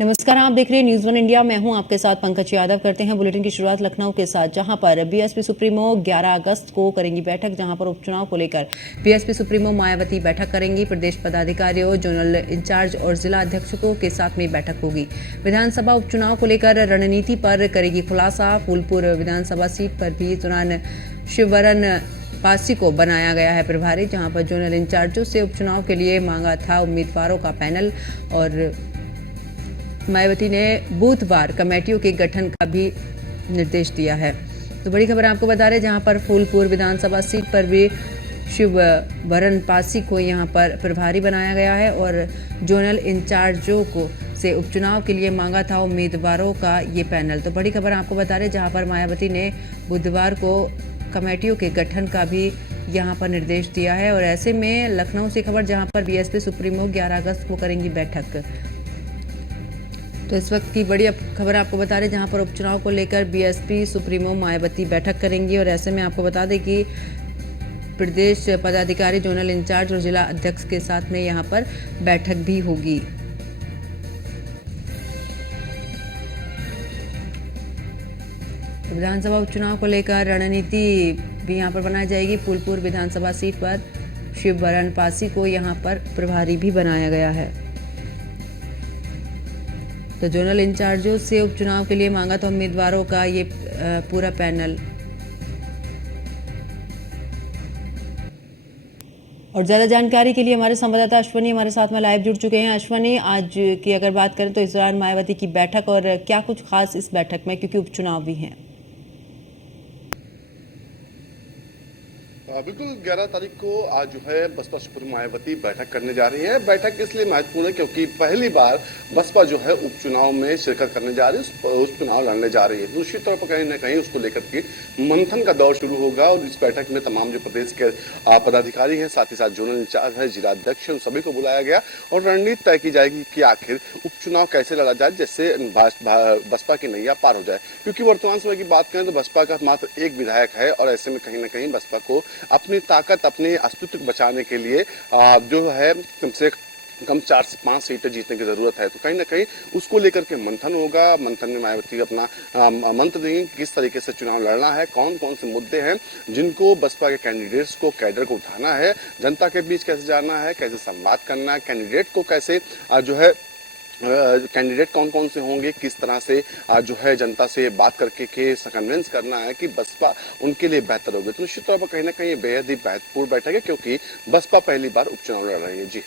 नमस्कार, आप देख रहे हैं न्यूज़ वन इंडिया। मैं हूं आपके साथ पंकज यादव। करते हैं बुलेटिन की शुरुआत लखनऊ के साथ, जहां पर बीएसपी सुप्रीमो 11 अगस्त को करेंगी बैठक, जहां पर उपचुनाव को लेकर बीएसपी सुप्रीमो मायावती बैठक करेंगी। प्रदेश पदाधिकारियों, जोनल इंचार्ज और जिला अध्यक्षों के साथ में बैठक होगी। विधानसभा उपचुनाव को लेकर रणनीति पर करेगी खुलासा। फूलपुर विधानसभा सीट पर भी चुनाव शिववरण पासी को बनाया गया है प्रभारी, जहां पर जोनल इंचार्जों से उपचुनाव के लिए मांगा था उम्मीदवारों का पैनल, और मायावती ने बुधवार कमेटियों के गठन का भी निर्देश दिया है। तो बड़ी खबर आपको बता रहे, जहां पर फूलपुर विधानसभा सीट पर भी शिववरण पासी को यहां पर प्रभारी बनाया गया है, और जोनल इंचार्जों को से उपचुनाव के लिए मांगा था उम्मीदवारों का ये पैनल। तो बड़ी खबर आपको बता रहे, जहां पर मायावती ने बुधवार को कमेटियों के गठन का भी यहां पर निर्देश दिया है। और ऐसे में लखनऊ से खबर, जहां पर बीएसपी सुप्रीमो 11 अगस्त को करेंगी बैठक। तो इस वक्त की बड़ी खबर आपको बता रहे, जहां पर उपचुनाव को लेकर बीएसपी सुप्रीमो मायावती बैठक करेंगी। और ऐसे में आपको बता दें कि प्रदेश पदाधिकारी, जोनल इंचार्ज और जिला अध्यक्ष के साथ में यहां पर बैठक भी होगी। तो विधानसभा उपचुनाव को लेकर रणनीति भी यहां पर बनाई जाएगी। फूलपुर विधानसभा सीट पर शिववरण पासी को यहां पर प्रभारी भी बनाया गया है। तो जोनल इंचार्जों से उपचुनाव के लिए मांगा था उम्मीदवारों का ये पूरा पैनल। और ज्यादा जानकारी के लिए हमारे संवाददाता अश्वनी हमारे साथ में लाइव जुड़ चुके हैं। अश्वनी, आज की अगर बात करें तो इस दौरान मायावती की बैठक, और क्या कुछ खास इस बैठक में, क्योंकि उपचुनाव भी हैं? बिल्कुल 11 तारीख को आज जो है बसपा सुप्रीमो मायावती बैठक करने जा रही है। बैठक इसलिए महत्वपूर्ण है क्योंकि पहली बार बसपा जो है उपचुनाव में शिरकत करने जा रही है, उस चुनाव लड़ने जा रही है। दूसरी तरफ कहीं ना कहीं उसको लेकर के मंथन का दौर शुरू होगा, और इस बैठक में तमाम जो प्रदेश के पदाधिकारी हैं, साथ ही साथ जोनल इंचार्ज है, जिला अध्यक्ष है, उन सभी को बुलाया गया और रणनीति तय की जाएगी कि आखिर उपचुनाव कैसे लड़ा जाए, जिससे बसपा की नैया पार हो जाए। क्योंकि वर्तमान समय की बात करें तो बसपा का मात्र एक विधायक है, और ऐसे में कहीं ना कहीं बसपा को अपनी ताकत, अपने अस्तित्व को बचाने के लिए जो है कम से कम 4 से 5 सीटें जीतने की जरूरत है। तो कहीं ना कहीं उसको लेकर के मंथन होगा। मंथन में मायावती अपना मंत्र देंगे किस तरीके से चुनाव लड़ना है, कौन कौन से मुद्दे हैं जिनको बसपा के कैंडिडेट्स को, कैडर को उठाना है, जनता के बीच कैसे जाना है, कैसे संवाद करना है, कैंडिडेट को कैसे जो है कैंडिडेट कौन कौन से होंगे, किस तरह से जो है जनता से बात करके के कन्विंस करना है कि बसपा उनके लिए बेहतर होगी। तो निश्चित तौर पर कहीं ना कहीं बेहद ही महत्वपूर्ण बैठक है, क्योंकि बसपा पहली बार उपचुनाव लड़ रही है। जी,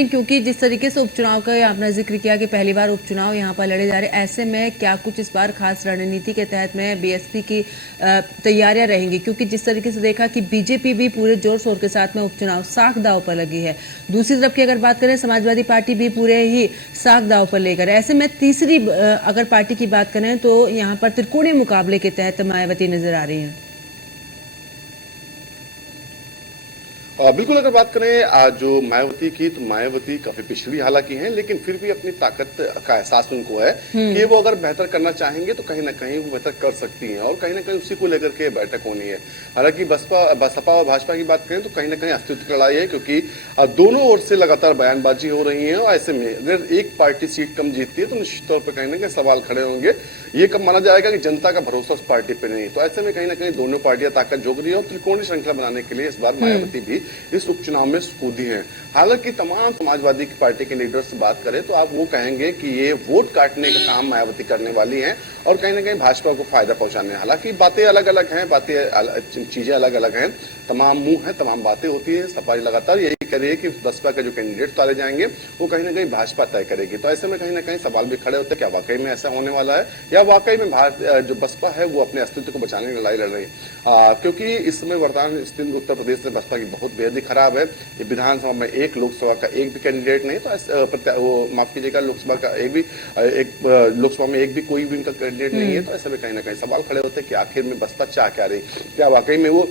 क्योंकि जिस तरीके से उपचुनाव का आपने जिक्र किया कि पहली बार उपचुनाव यहां पर लड़े जा रहे, ऐसे में क्या कुछ इस बार खास रणनीति के तहत में बीएसपी की तैयारियां रहेंगी? क्योंकि जिस तरीके से देखा कि बीजेपी भी पूरे जोर शोर के साथ में उपचुनाव साख दांव पर लगी है, दूसरी तरफ की अगर बात करें समाजवादी पार्टी भी पूरे ही साख दांव पर लेकर, ऐसे में तीसरी अगर पार्टी की बात करें तो यहाँ पर त्रिकोणीय मुकाबले के तहत मायावती नजर आ रही है। बिल्कुल, अगर बात करें जो मायावती की, तो मायावती काफी पिछड़ी हालांकि हैं, लेकिन फिर भी अपनी ताकत का एहसास उनको है कि वो अगर बेहतर करना चाहेंगे तो कहीं ना कहीं वो बेहतर कर सकती हैं, और कहीं ना कहीं उसी को लेकर के बैठक होनी है। हालांकि बसपा और भाजपा की बात करें तो कहीं ना कहीं अस्तित्व की लड़ाई है, क्योंकि दोनों ओर से लगातार बयानबाजी हो रही है, और ऐसे में अगर एक पार्टी सीट कम जीतती है तो निश्चित तौर पर कहीं ना कहीं सवाल खड़े होंगे। ये कब माना जाएगा कि जनता का भरोसा उस पार्टी पे नहीं। तो ऐसे में कहीं ना कहीं दोनों पार्टियां ताकत जोड़ रही है, और त्रिकोणीय श्रृंखला बनाने के लिए इस बार मायावती भी इस उपचुनाव में कूदी हैं। हालांकि तमाम समाजवादी की पार्टी के लीडर से बात करें तो आप वो कहेंगे कि ये वोट काटने का काम मायावती करने वाली हैं, और कहीं ना कहीं भाजपा को फायदा पहुंचाने। हालांकि बातें अलग अलग हैं, चीजें अलग अलग हैं, तमाम मुंह है, तमाम बातें होती है। सपा लगातार यही कह रही है कि बसपा के जो कैंडिडेट उतारे जाएंगे वो कहीं ना कहीं भाजपा तय करेगी। तो ऐसे में कहीं ना कहीं सवाल भी खड़े होते हैं, क्या वाकई में ऐसा होने वाला है, या वाकई में जो बसपा है वो अपने अस्तित्व को बचाने की लड़ाई लड़ रही है। क्योंकि इस समय वर्तमान स्थिति उत्तर प्रदेश में बसपा की बहुत बेहद ही खराब है। ये विधानसभा में एक, लोकसभा का एक भी कैंडिडेट नहीं, तो वो माफ कीजिएगा, लोकसभा का लोकसभा में एक भी कोई भी इनका कैंडिडेट नहीं है। तो ऐसे में कहीं ना कहीं सवाल खड़े होते हैं कि आखिर में बसपा चाह क्या रही, क्या वाकई में वो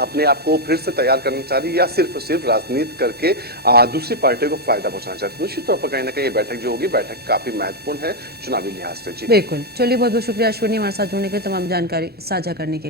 अपने आप को फिर से तैयार करना चाह रही है, या सिर्फ राजनीति करके दूसरी पार्टी को फायदा पहुंचाना चाहती है। निश्चित तौर पर कहीं ना कहीं ये बैठक जो होगी, बैठक काफी महत्वपूर्ण है चुनावी लिहाज से। जी बिल्कुल, चलिए, बहुत बहुत शुक्रिया अश्विनी हमारे साथ जुड़ने के लिए, तमाम जानकारी साझा करने के लिए।